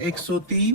103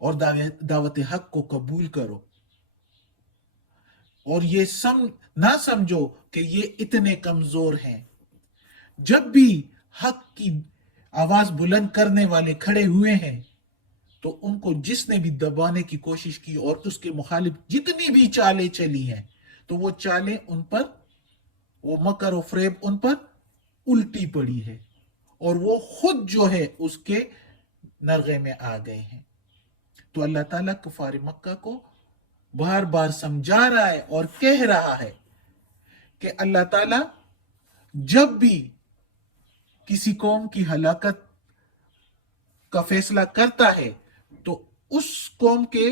اور دعوت حق کو قبول کرو، اور یہ نہ سمجھو کہ یہ اتنے کمزور ہیں۔ جب بھی حق کی آواز بلند کرنے والے کھڑے ہوئے ہیں تو ان کو جس نے بھی دبانے کی کوشش کی اور اس کے مخالف جتنی بھی چالیں چلی ہیں تو وہ چالیں ان پر، وہ مکر و فریب ان پر الٹی پڑی ہے، اور وہ خود جو ہے اس کے نرغے میں آ گئے ہیں۔ تو اللہ تعالیٰ کفار مکہ کو بار بار سمجھا رہا ہے اور کہہ رہا ہے کہ اللہ تعالیٰ جب بھی کسی قوم کی ہلاکت کا فیصلہ کرتا ہے تو اس قوم کے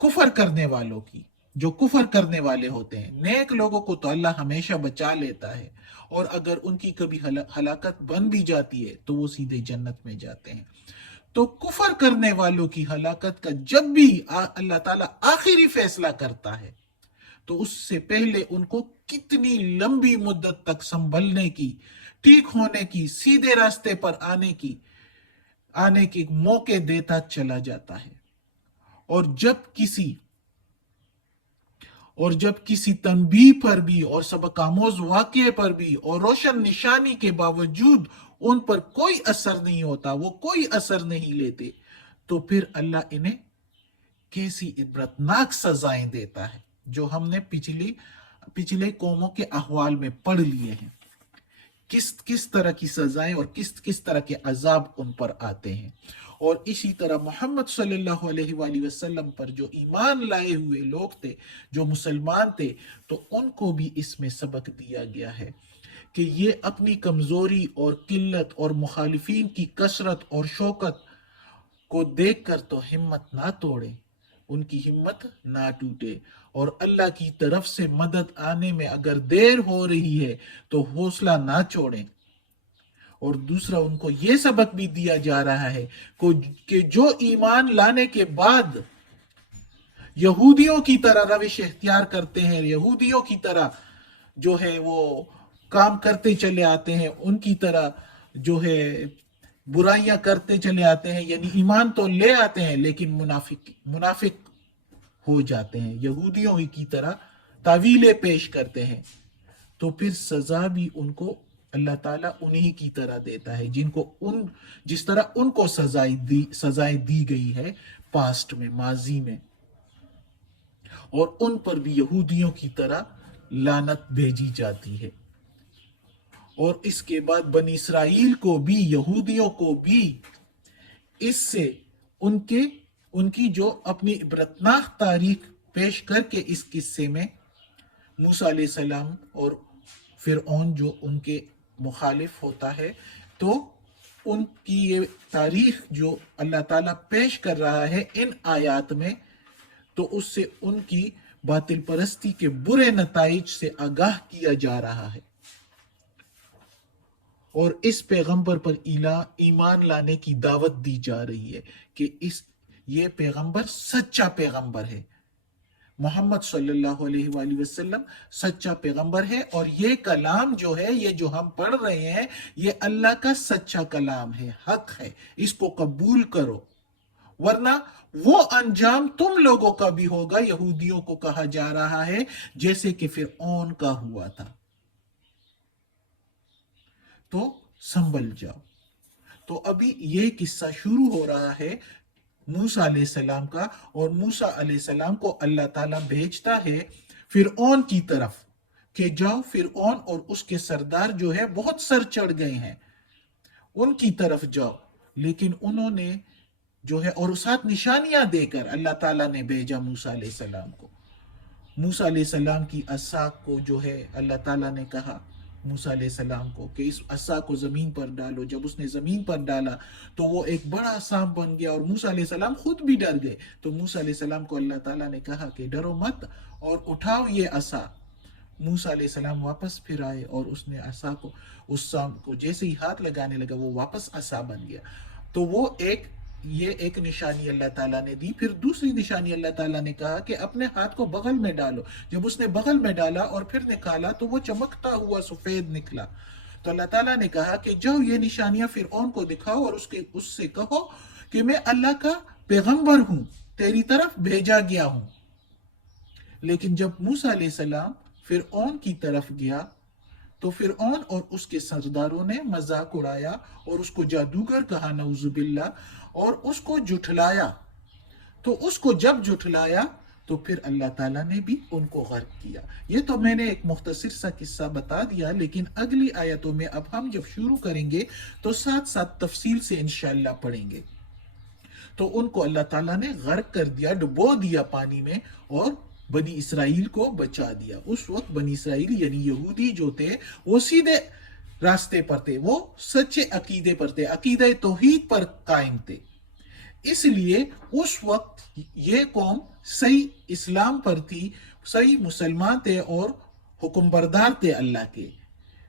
کفر کرنے والوں کی، جو کفر کرنے والے ہوتے ہیں، نیک لوگوں کو تو اللہ ہمیشہ بچا لیتا ہے، اور اگر ان کی کبھی ہلاکت بن بھی جاتی ہے تو وہ سیدھے جنت میں جاتے ہیں۔ تو کفر کرنے والوں کی ہلاکت کا جب بھی اللہ تعالیٰ آخری فیصلہ کرتا ہے تو اس سے پہلے ان کو کتنی لمبی مدت تک سنبھلنے کی، ٹھیک ہونے کی، سیدھے راستے پر آنے کے موقع دیتا چلا جاتا ہے۔ اور جب کسی تنبیہ پر بھی اور سبق آموز واقعے پر بھی اور روشن نشانی کے باوجود ان پر کوئی اثر نہیں ہوتا، وہ کوئی اثر نہیں لیتے، تو پھر اللہ انہیں کیسی عبرتناک سزائیں دیتا ہے، جو ہم نے پچھلے قوموں کے احوال میں پڑھ لیے ہیں، کس طرح کی سزائیں اور کس طرح کے عذاب ان پر آتے ہیں۔ اور اسی طرح محمد صلی اللہ علیہ وآلہ وسلم پر جو ایمان لائے ہوئے لوگ تھے، جو مسلمان تھے، تو ان کو بھی اس میں سبق دیا گیا ہے کہ یہ اپنی کمزوری اور قلت اور مخالفین کی کثرت اور شوکت کو دیکھ کر تو ہمت نہ توڑیں، ان کی ہمت نہ ٹوٹے، اور اللہ کی طرف سے مدد آنے میں اگر دیر ہو رہی ہے تو حوصلہ نہ چھوڑیں۔ اور دوسرا ان کو یہ سبق بھی دیا جا رہا ہے کہ جو ایمان لانے کے بعد یہودیوں کی طرح روش اختیار کرتے ہیں، یہودیوں کی طرح جو ہے وہ کام کرتے چلے آتے ہیں، ان کی طرح جو ہے برائیاں کرتے چلے آتے ہیں، یعنی ایمان تو لے آتے ہیں لیکن منافق ہو جاتے ہیں، یہودیوں ہی کی طرح تعویلیں پیش کرتے ہیں، تو پھر سزا بھی ان کو اللہ تعالیٰ انہی کی طرح دیتا ہے، جس طرح ان کو سزائیں دی گئی ہے پاسٹ میں، ماضی میں، اور ان پر بھی یہودیوں کی طرح لعنت بھیجی جاتی ہے۔ اور اس کے بعد بنی اسرائیل کو بھی، یہودیوں کو بھی اس سے ان کی جو اپنی عبرتناک تاریخ پیش کر کے اس قصے میں موسیٰ علیہ السلام اور فرعون جو ان کے مخالف ہوتا ہے، تو ان کی یہ تاریخ جو اللہ تعالیٰ پیش کر رہا ہے ان آیات میں، تو اس سے ان کی باطل پرستی کے برے نتائج سے آگاہ کیا جا رہا ہے، اور اس پیغمبر پر ایمان لانے کی دعوت دی جا رہی ہے کہ یہ پیغمبر سچا پیغمبر ہے، محمد صلی اللہ علیہ وآلہ وسلم سچا پیغمبر ہے، اور یہ کلام جو ہے، یہ جو ہم پڑھ رہے ہیں، یہ اللہ کا سچا کلام ہے، حق ہے، اس کو قبول کرو، ورنہ وہ انجام تم لوگوں کا بھی ہوگا، یہودیوں کو کہا جا رہا ہے، جیسے کہ فرعون کا ہوا تھا، تو سنبھل جاؤ۔ تو ابھی یہ قصہ شروع ہو رہا ہے موسیٰ علیہ السلام کا، اور موسیٰ علیہ السلام کو اللہ تعالیٰ بھیجتا ہے فرعون کی طرف کہ جاؤ، فرعون اور اس کے سردار جو ہے بہت سر چڑھ گئے ہیں، ان کی طرف جاؤ، لیکن انہوں نے جو ہے، اور ساتھ نشانیاں دے کر اللہ تعالیٰ نے بھیجا موسیٰ علیہ السلام کو۔ موسیٰ علیہ السلام کی عصا کو جو ہے اللہ تعالیٰ نے کہا موسیٰ علیہ السلام کو کہ اس عصا کو زمین پر ڈالو، جب اس نے زمین پر ڈالا تو وہ ایک بڑا سانپ بن گیا، اور موسیٰ علیہ السلام خود بھی ڈر گئے، تو موسیٰ علیہ السلام کو اللہ تعالیٰ نے کہا کہ ڈرو مت اور اٹھاؤ یہ عصا۔ موسیٰ علیہ السلام واپس پھر آئے، اور اس نے عصا کو، اس سانپ کو جیسے ہی ہاتھ لگانے لگا وہ واپس عصا بن گیا۔ تو وہ یہ ایک نشانی اللہ تعالیٰ نے دی۔ پھر دوسری نشانی اللہ تعالیٰ نے کہا کہ اپنے ہاتھ کو بغل میں ڈالو، جب اس نے بغل میں ڈالا اور پھر نکالا تو وہ چمکتا ہوا سفید نکلا، تو اللہ تعالیٰ نے کہا کہ جاؤ یہ نشانیاں فرعون کو دکھاؤ اور اس سے کہو کہ میں اللہ کا پیغمبر ہوں، تیری طرف بھیجا گیا ہوں۔ لیکن جب موسیٰ علیہ السلام فرعون کی طرف گیا تو فرعون اور اس کے سرداروں نے مذاق اڑایا اور اس کو جادوگر کہا نعوذ باللہ، اور اس کو جھٹلایا۔ تو اس کو جب جھٹلایا تو پھر اللہ تعالیٰ نے بھی ان کو غرق کیا۔ یہ تو میں نے ایک مختصر سا قصہ بتا دیا، لیکن اگلی آیتوں میں اب ہم جب شروع کریں گے تو ساتھ ساتھ تفصیل سے انشاءاللہ پڑھیں گے۔ تو ان کو اللہ تعالیٰ نے غرق کر دیا، ڈبو دیا پانی میں، اور بنی اسرائیل کو بچا دیا۔ اس وقت بنی اسرائیل یعنی یہودی جو تھے وہ سیدھے راستے پر تھے، وہ سچے عقیدے پر تھے، عقیدہ توحید پر قائم تھے۔ اس لیے اس وقت یہ قوم صحیح اسلام پر تھی، صحیح مسلمان تھے اور حکم بردار تھے اللہ کے۔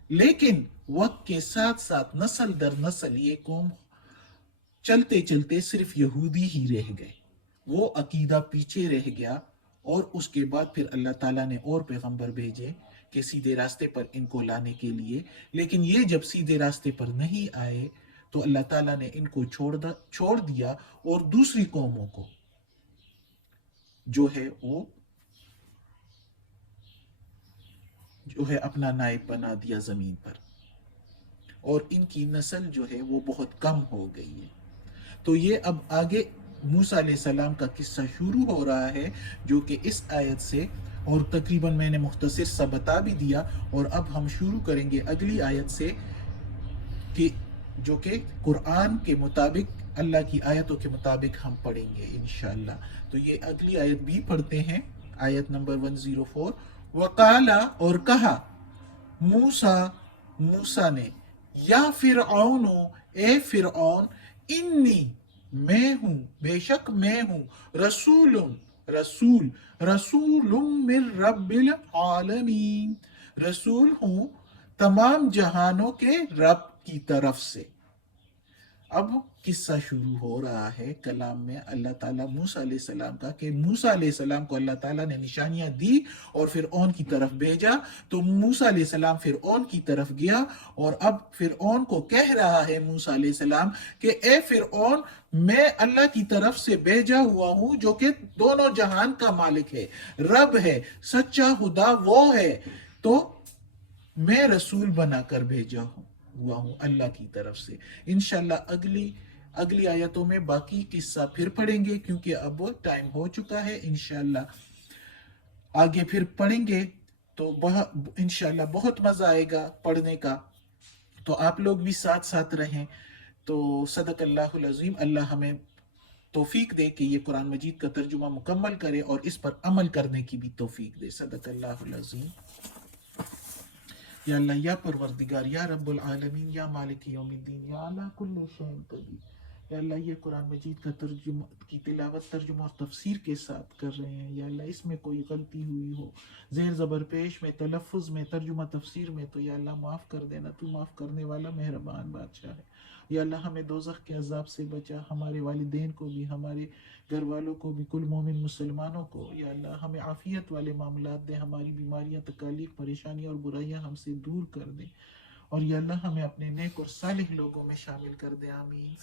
لیکن وقت کے ساتھ ساتھ نسل در نسل یہ قوم چلتے چلتے صرف یہودی ہی رہ گئے، وہ عقیدہ پیچھے رہ گیا، اور اس کے بعد پھر اللہ تعالیٰ نے اور پیغمبر بھیجے کہ سیدھے راستے پر ان کو لانے کے لیے۔ لیکن یہ جب سیدھے راستے پر نہیں آئے تو اللہ تعالیٰ نے ان کو چھوڑ دیا اور دوسری قوموں کو جو ہے اپنا نائب بنا دیا زمین پر، اور ان کی نسل جو ہے وہ بہت کم ہو گئی ہے۔ تو یہ اب آگے موسیٰ علیہ السلام کا قصہ شروع ہو رہا ہے، جو کہ اس آیت سے، اور تقریباً میں نے مختصر سا بتا بھی دیا، اور اب ہم شروع کریں گے اگلی آیت سے، کہ جو کہ قرآن کے مطابق، اللہ کی آیتوں کے مطابق ہم پڑھیں گے انشاءاللہ۔ تو یہ اگلی آیت بھی پڑھتے ہیں، آیت نمبر 104۔ وقالا، اور کہا، موسیٰ نے، یا فرعون، اے فرعون، انی، میں ہوں، بے شک میں ہوں، رسول من رب العالمین، رسول ہوں تمام جہانوں کے رب کی طرف سے۔ اب قصہ شروع ہو رہا ہے کلام میں اللہ تعالیٰ موسیٰ علیہ السلام کا، کہ موسیٰ علیہ السلام کو اللہ تعالیٰ نے نشانیاں دی اور فرعون کی طرف بھیجا۔ تو موسیٰ علیہ السلام فرعون کی طرف گیا، اور اب فرعون کو کہہ رہا ہے موسیٰ علیہ السلام کہ اے فرعون، میں اللہ کی طرف سے بھیجا ہوا ہوں جو کہ دونوں جہان کا مالک ہے، رب ہے، سچا خدا وہ ہے، تو میں رسول بنا کر بھیجا ہوا ہوں اللہ کی طرف سے۔ انشاءاللہ اگلی آیتوں میں باقی قصہ پھر پڑھیں گے، کیونکہ اب ٹائم ہو چکا ہے۔ انشاءاللہ آگے پھر پڑھیں گے تو انشاءاللہ بہت مزہ آئے گا پڑھنے کا، تو آپ لوگ بھی ساتھ ساتھ رہیں۔ تو صدق اللہ العظیم، اللہ ہمیں توفیق دے کہ یہ قرآن مجید کا ترجمہ مکمل کرے اور اس پر عمل کرنے کی بھی توفیق دے۔ صدق اللہ العظیم۔ یا اللہ، یا پروردگار، یا رب العالمین، یا مالک یوم الدین، یا اللہ کل شیء قدیر، یا اللہ یہ قرآن مجید کا ترجمہ کی تلاوت، ترجمہ اور تفسیر کے ساتھ کر رہے ہیں، یا اللہ اس میں کوئی غلطی ہوئی ہو، زیر زبر پیش میں، تلفظ میں، ترجمہ تفسیر میں، تو یا اللہ معاف کر دینا، تو معاف کرنے والا مہربان بادشاہ ہے۔ یا اللہ ہمیں دوزخ کے عذاب سے بچا، ہمارے والدین کو بھی، ہمارے گھر والوں کو بھی، کل مومن مسلمانوں کو۔ یا اللہ ہمیں عافیت والے معاملات دے، ہماری بیماریاں، تکالیف، پریشانیاں اور برائیاں ہم سے دور کر دے، اور یا اللہ ہمیں اپنے نیک اور صالح لوگوں میں شامل کر دے، آمین۔